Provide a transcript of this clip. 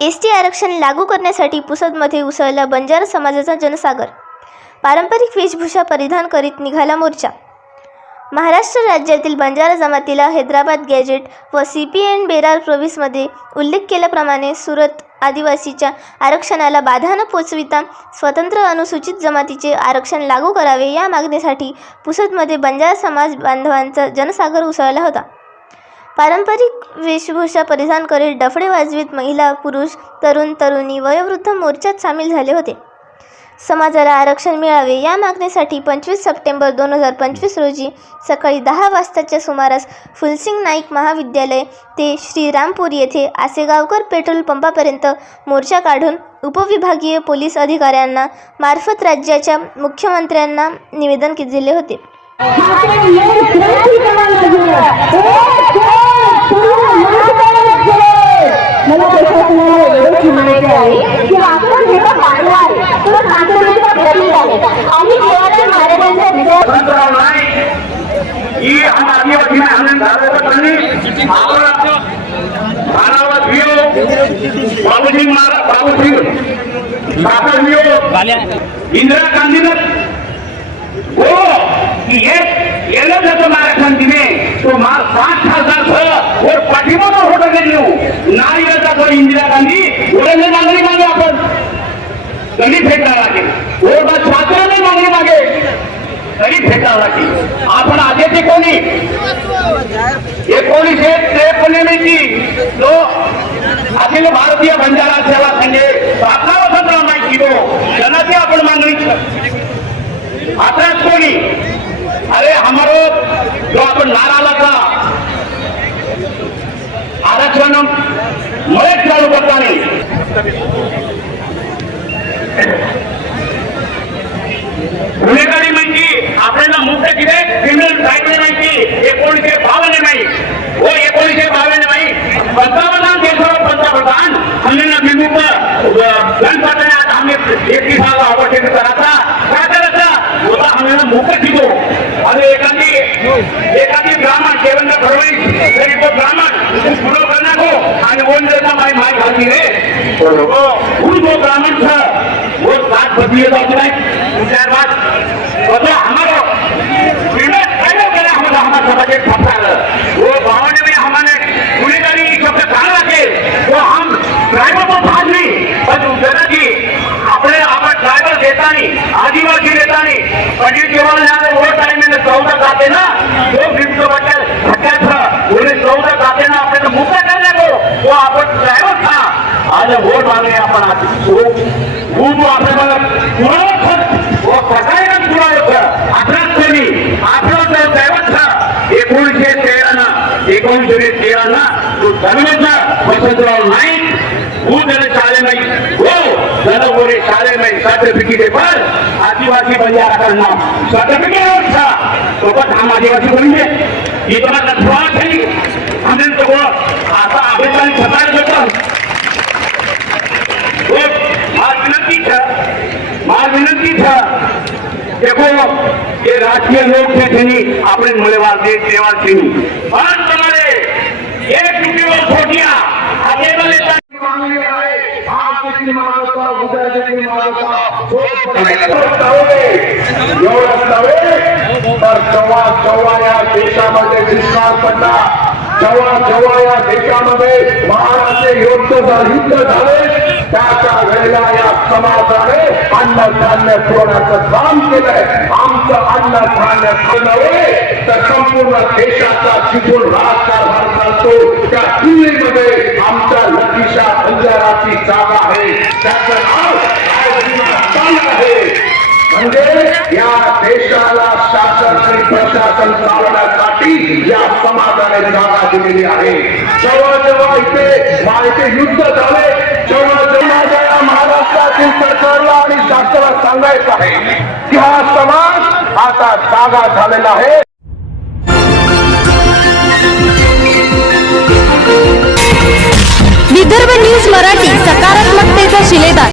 S T आरक्षण लागू करण्यासाठी पुसदमध्ये उसळला बंजारा समाजाचा जनसागर. पारंपरिक वेशभूषा परिधान करीत निघाला मोर्चा. महाराष्ट्र राज्यातील बंजारा जमातीला हैदराबाद गॅजेट व सी पी एन बेरार प्रोव्हिसमध्ये उल्लेख केल्याप्रमाणे सुरत आदिवासीच्या आरक्षणाला बाधा न पोचविता स्वतंत्र अनुसूचित जमातीचे आरक्षण लागू करावे या मागणीसाठी पुसदमध्ये बंजारा समाज बांधवांचा जनसागर उसळला होता. पारंपरिक वेशभूषा परिधान करीत डफडे वाजवीत महिला पुरुष तरुण तरुणी वयोवृद्ध मोर्चात सामील झाले होते समाजाला आरक्षण मिळावे या मागणीसाठी पंचवीस सप्टेंबर दोन हजार पंचवीस रोजी सकाळी दहा वाजताच्या सुमारास फुलसिंग नाईक महाविद्यालय ते श्रीरामपूर येथे आसेगावकर पेट्रोल पंपापर्यंत मोर्चा काढून उपविभागीय पोलीस अधिकाऱ्यांना मार्फत राज्याच्या मुख्यमंत्र्यांना निवेदन दिले होते ठाकरे ये क्रांती करायला मला देशात एवढंच म्हणायचे आहे की आपण जेव्हा मानलं आहे तेव्हा ठाकरेंच्या घरी आले आणि शिवाजी महाराजांचा विचार वसंतराव नाईक ये हम आदिवासी में हमने धारावत बनी धारावत वियो बाबू सिंह महाराज बाबू सिंह शासन वियो इंदिरा गांधी ने वो कि ये जातं आरक्षण दिले तो मा सात हजार सह और पाठीमागं होतं गेली नाही जातो इंदिरा गांधी उडले नागरी मागे आपण. कधी फेकावं लागेल. ओरडा छात्राने मागणी मागे. तरी फेकावं लागेल. आपण आधीचे कोणी? एकोणीसशे तो अखिल भारतीय बंजारा सेवा संघे सातवा वसंतराव नाईक तो जनाची आपण मागणी आताच कोणी? अरे हमारो जो आपण नारा लागला आरक्षण मुळेच चालू करता नाही जैसा हमारी माई भाती है. उनको ब्राह्मण था वो बात बदली जाती है चार बात बता हमारा. विनोद पहले करा हो हमारा हमारा समाज एक फंसा वो भावने में हमारे गुनेगारी शब्द ध्यान रखे? वो हम ड्राइवर को भाग नहीं पर जरा जी अपने आपका ड्राइवर देता नहीं आदिवासी देता नहीं. पंडित केवल यहाँ वो टाइम में चौदह जाते ना वो फिफ्ट आज वोट मागे आपण आज वो वो जो आपल्याला कुणाला खत व प्रकारे तुला होतं आपलाच कोणी आपला जो ड्रायव्हर था एकोणीसशे तेरानं एकोणीसशे तेरानं तो जन्मचा वसंतराव नाईक वो जन शाळे नाही हो जन बोले शाळे नाही सर्टिफिकेट पर आदिवासी बंजारा करना सर्टिफिकेट था तो बस हम आदिवासी बनेंगे ये तो मतलब स्वार्थ है हमने तो वो आता आवेदन सतार देता वो मार विनंती था मार विनंती था। देखो ये राजकीय लोग थे थी अपने मूल्यवान देश सेवा सिंह और तुम्हारे एक रुपये वो छोटिया आगे वाले मांगले आहे आप किती मागवता उद्या किती मागवता एवढंच नव्हे तर जेव्हा जेव्हा या देशामध्ये दुष्काळ पडला जेव्हा जेव्हा या देशामध्ये महाराष्ट्र युद्ध झा- युद्ध झाले त्याच्या वेळेला या समाजाने अन्नधान्य पुरवण्याचं काम केलंय आमचं अन्नधान्य नव्हे तर संपूर्ण देशाचा जिथून राजकारभार चालतो त्या तुलनेमध्ये आमच्या लतीशा अंजाराची जागा आहे त्याचं नाव आहे म्हणजे या देशाला शासन आणि प्रशासन चालवण्यासाठी या समाजाने जागा दिलेली आहे जेव्हा जेव्हा इथे माहिती युद्ध झाले जेव्हा जेव्हा सरकारला आणि शासनाला सांगायचं आहे की हा समाज आता जागा झालेला आहे. विदर्भ न्यूज मराठी सकारात्मकतेचा शिलेदार.